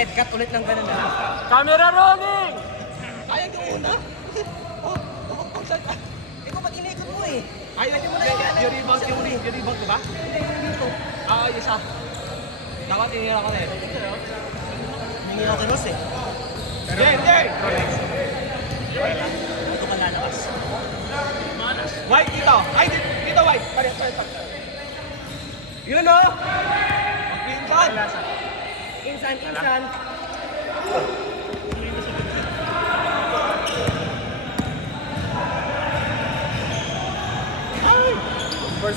Cut ulit ng ganun na. Camera rolling! Sayang yung una. Pag-side ka. Ikaw ba't inikot mo eh? Ayaw niyo mo na yung rebound diba? Hindi, yung dito. Yes ah. Dapat tinira ka na eh. Hindi ako kinos eh. Hindi! Ito ka lalabas. White dito! Ay, dito white! Pares. Yun o! Insan!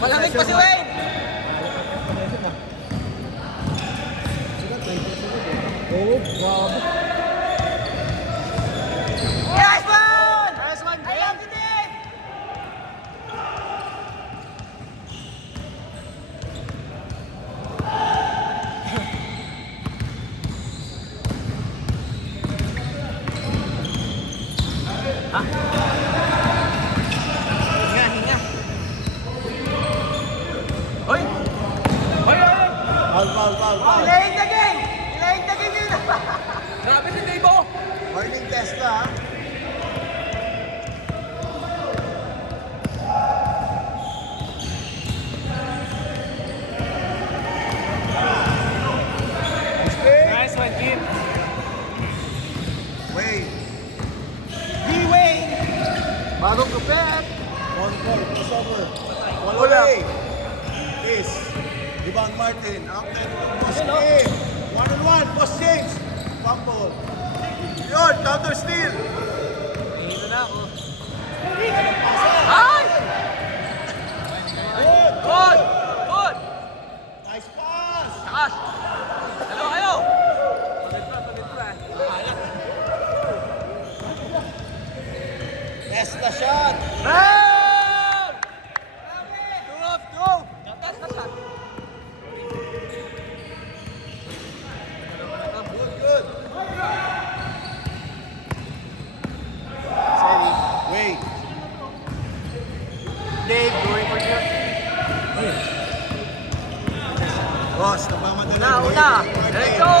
Malamig pa si Wayne! Nice one! Nice one, I love you, Dave! Hinga. Hoy! Foul. Delaying the game yun! Grabe si Dave oh! Warning test na, ha? Nice one, kid. Wait. D-Wayne! Bagong kapet. One ball. Crossover. One away. Is Ivan Martin. After Mosque. 1-on-1. Post James. Fumble. Yun. Counter steal. Dito na ako. Ay! Good. Good! Nice pass. Takas! Dalawa kayo! Test the shot. Round! 2 of 2! Takas na siya. Good. Steady. Wait. Dave, going for you. Boss, napamadali. Una! Diretso!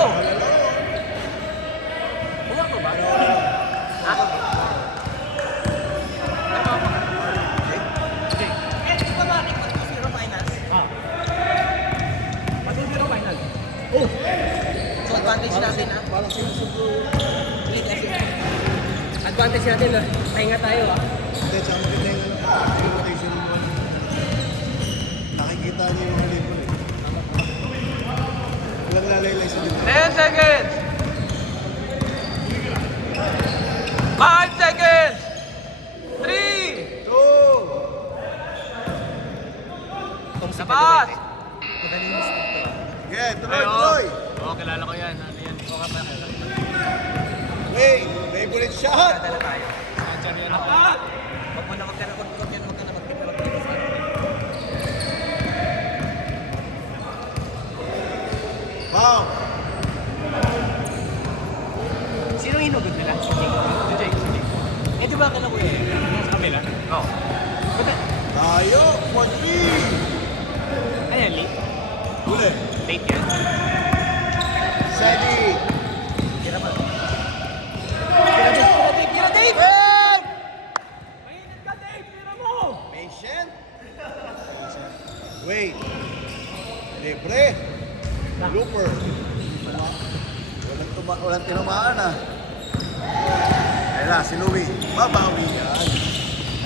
Bumak mo ba? Ha? Di ba bakit 1-0 finals? Pag-0 final. Oh! So advantage natin ha? Parang sinusundo. Advantage natin ha? Pahinga tayo ha? Hindi, tsaka maganda yung rotation mo. Nakikita niyo yung mga label eh. Walang lalaylay sa libro. 10 seconds! 5 seconds! 3! 2! Labas! Yeah, tuloy! Oo, kilala ko yan. Ano yan? Oo, kapag. Wait! Favorite shot! Dala tayo. Diyan yan ako. Huwag mo na magkakot yan, huwag ka na magkakot. Wow! Sino hinugod nila? Si Jake. Eh di ba ka na kuya? Sa kabila? Oo. Tayo! 4-3! Ayan, late. Uli! Late yan. Steady! Tira ba? Tira Dave! Mainit ka Dave! Tira mo! Patient! Wait! Libre! Looper! Walang tinamaan ah. Ayun na, si Louie. Babawi yan.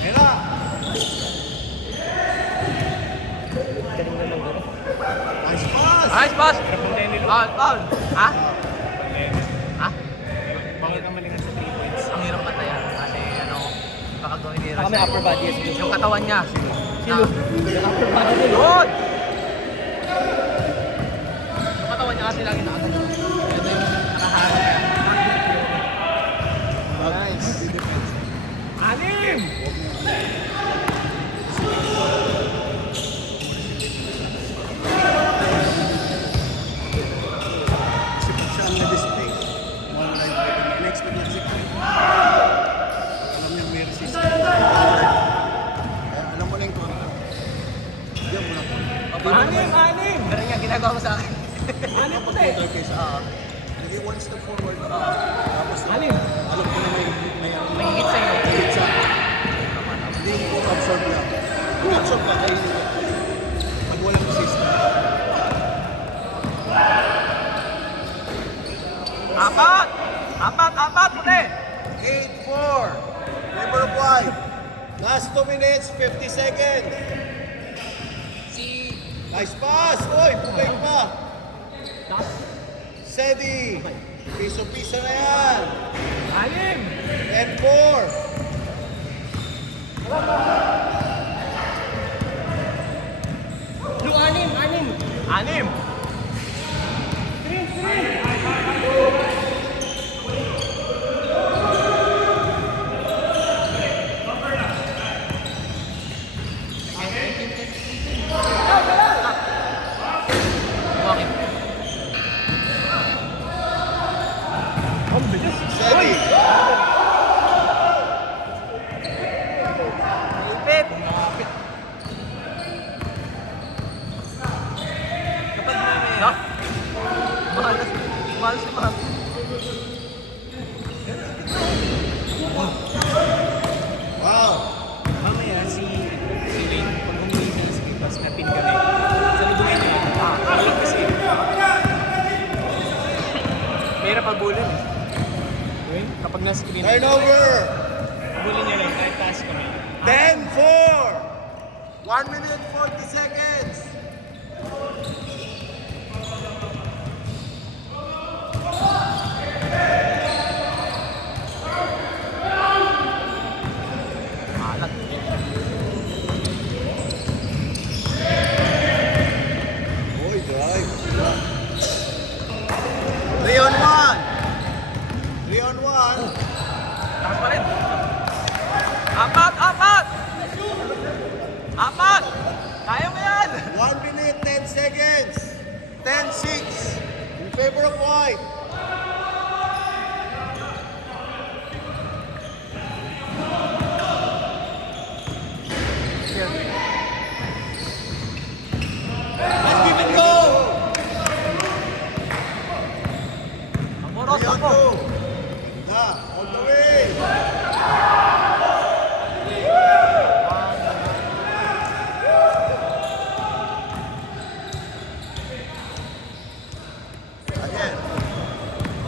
Ayun na! Nice pass! Nice pass! Foul! Ha? Ha? Bawal kang malingan sa 3 points. Ang hirap patayan kasi ano, baka gawin nila Baka may upper body yan. yung katawan niya. Sino? Yung upper body nila. Yun! Yung katawan niya kasi lagi nakatayo. Ito yung nakaharap niya. Nice! Anim! Kasi pag siya ang na-display, one line by the next with the zip. Alam niya may resistance. Kaya alam mo na yung kontra. Diyan mo lang kontra. Anim! Pero nga ginagawa mo sa akin. Ano pag kontra kayo sa Hindi one step forward. Tapos, Anim. alam ko na may May higit sa'yo. higit sa akin. Hindi ko absorb lang. Kung absorb ka, kayo pag walang system. Apat, puti. 8-4. Member of white. Last 2 minutes, 50 seconds. Nice pass! Uy, bukay pa! Sedi! Piso-piso na yan! Anim. 10-4. Blue, anim. Anim. Sedi! Lupit. Kapag may... Ha? Mahal si Mahal. Wow! Mamaya si Lane, pag umuwi siya sa Pipas, napin kami. Sa lubungin niya. Alam kasi. Mahirap pag-bulin eh. Yun, kapag nasa screen, Turnover! bulin niya lang, kahit taas kami. 10-4! 1 minute 40 seconds! Malat. Uy, drive! 3 on 1! 3 on 1! Takas pa rin. Apat. Kaya mo yan. 1 minute 10 seconds! 10-6! In favor of white! Let's give it go! Moros, 3 on ako. 2! Na, all the way! Again.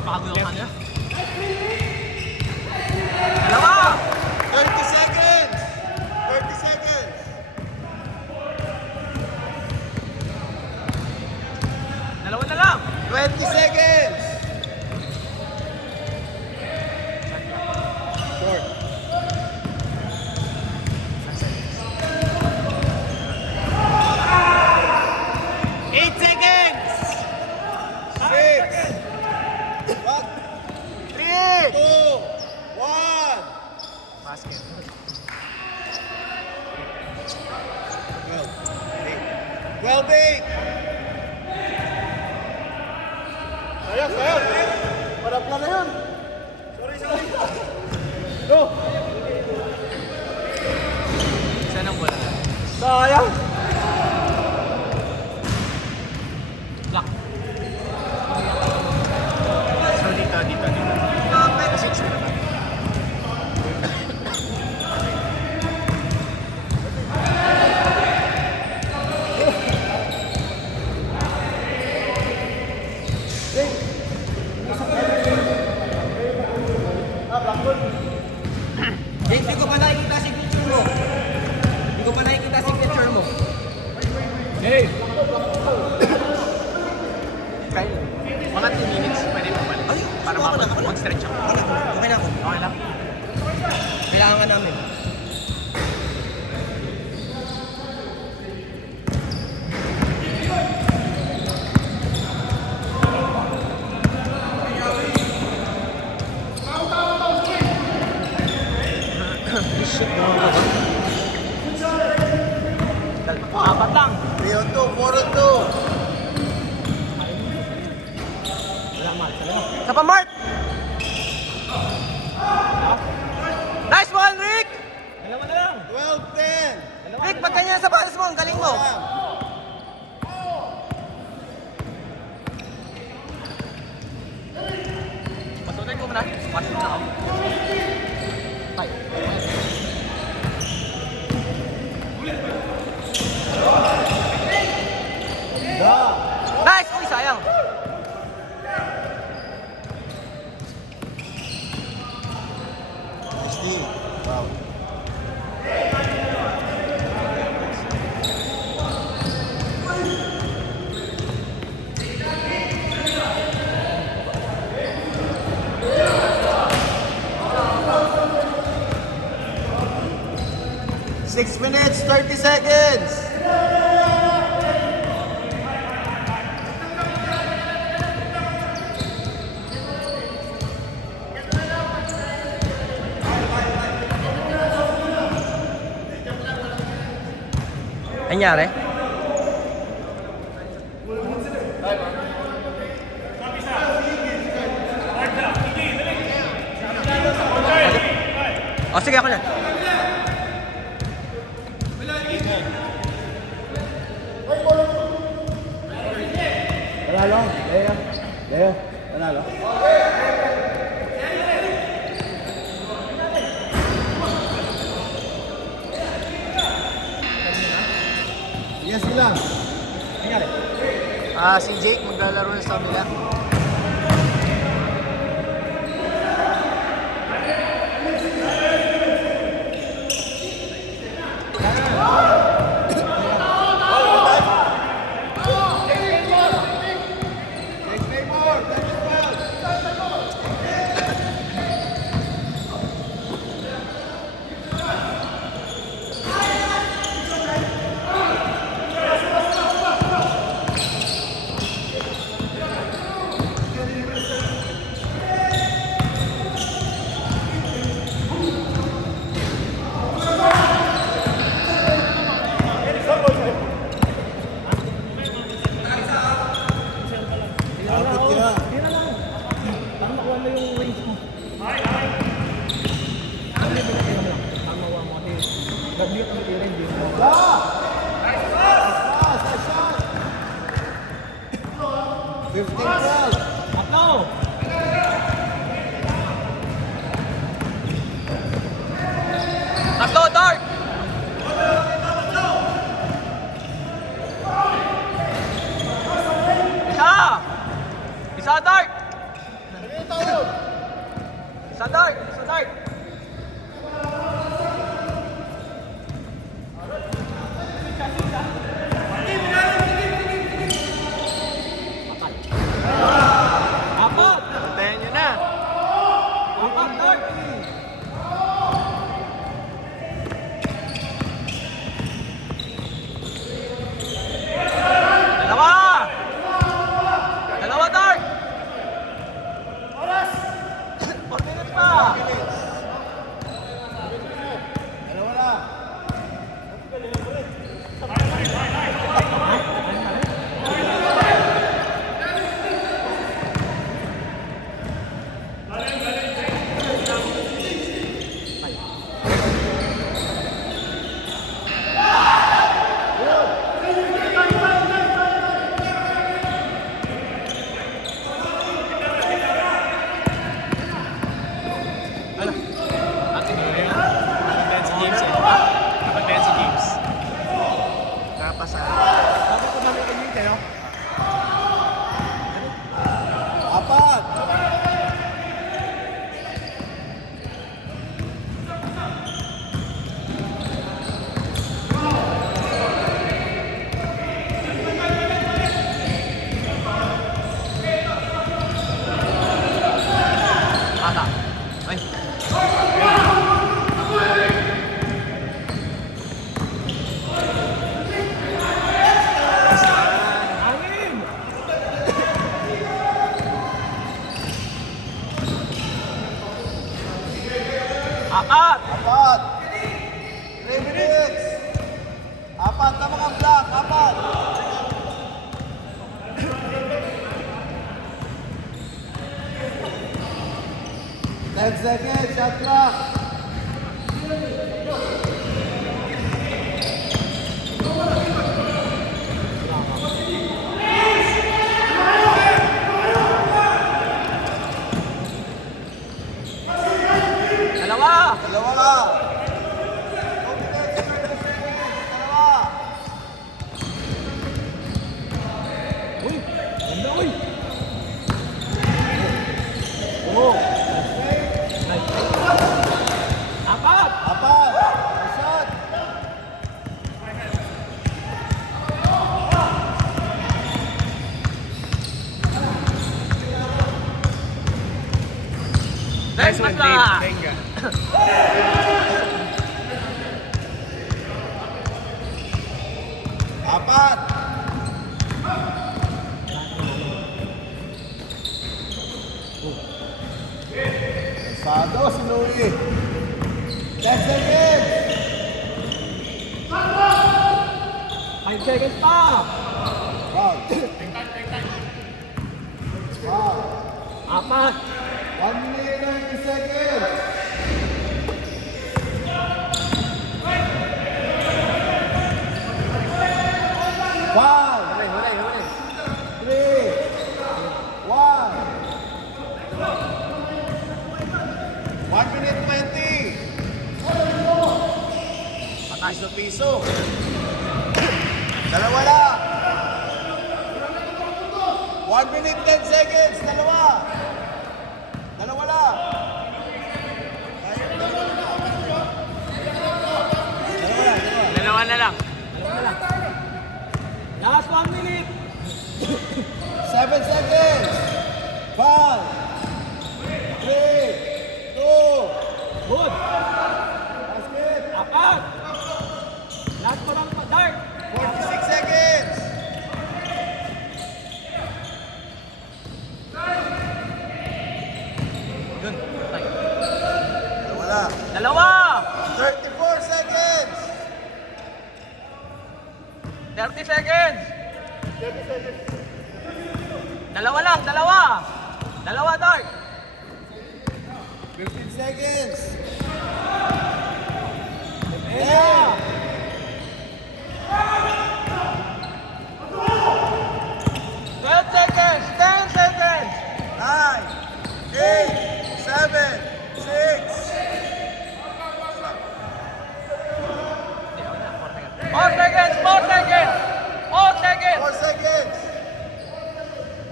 Pagod ang kanya. Dalawa. 30 seconds! 30 seconds! Dalawa na lang. 20 seconds! Short. Six. What? 3, 2, 1. Basket. 12-8. Sayang. Parapla na yan. Sorry. Go. Isa ng bola. Sayang. Lock. So dito. Kasi extra na. Hindi ko pa nakikita signature mo. Hindi ko pa nakikita signature mo. Hey! Kyle, mga 2 minutes pwede mo balik. Ay, para ako na. mag-stretch ako. Okay na ako. Okay lang? Kailangan namin. Apat lang. 3 on 2, 4 on 2. Sa pa, Mark! Nice one, Rick! Dalawa na lang. 12-10. Rick, pag ganyan sa balas mo, ang galing mo. muna. Watch muna ako. Tayo. Nice! Uy, sayang. SD. Wow. Six minutes, 30 seconds. Nangyari? O sige, ako na. Panalo. Leo. Leo. Panalo. Yes, lang. Si Jake maglalaro na sa kabila. Tatlo, Dark! Isa! Isa, Dark! Isa, Dark! Isa, Dark! Apat! Tayo nyo na. Apat, Dark! Dalawa! Dalawa, Dark! 4 minutes pa! Dalawa na. Nakabend si James eh. Nakabend si James. Kapasa. Apat. Ata. Ay. Apat! Apat. 3 minutes. Apat na mga block. Apat. 10 seconds. Shot clock. Go. Apat. Apat. Shot. Nice one, Dave. Basta. Tenga. Apat. Pasado si Louie. 10 seconds. 5 seconds pa. Foul. Foul. Apat. 1 minute 90 seconds. Foul. 3, 1. 1 minute 20. Mataas na piso. Dalawa lang. 1 minute 10 seconds. Dalawa. Dalawa lang. Dalawa na lang. Last 1 minute. 7 seconds. 5, 3, 2. Good. Basket. Apat. Last pa lang pa. Dart. 46 seconds. Yun. Patay. Dalawa lang. Dalawa. 34 seconds. 30 seconds. Dalawa lang. Dalawa. Dalawa, Dart. 15 seconds. Yeah. 12 seconds. 10 seconds. 9, 8, 7, 6. 4 seconds. 4 seconds. 4 seconds. 4 seconds.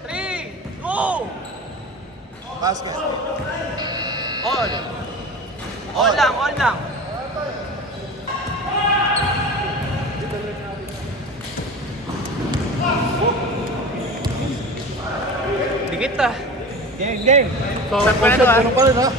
3, 2. Basket. All. All lang. All lang. Dikit ah. Game, game. Saan pa na to ah? Ganun pa rin ha?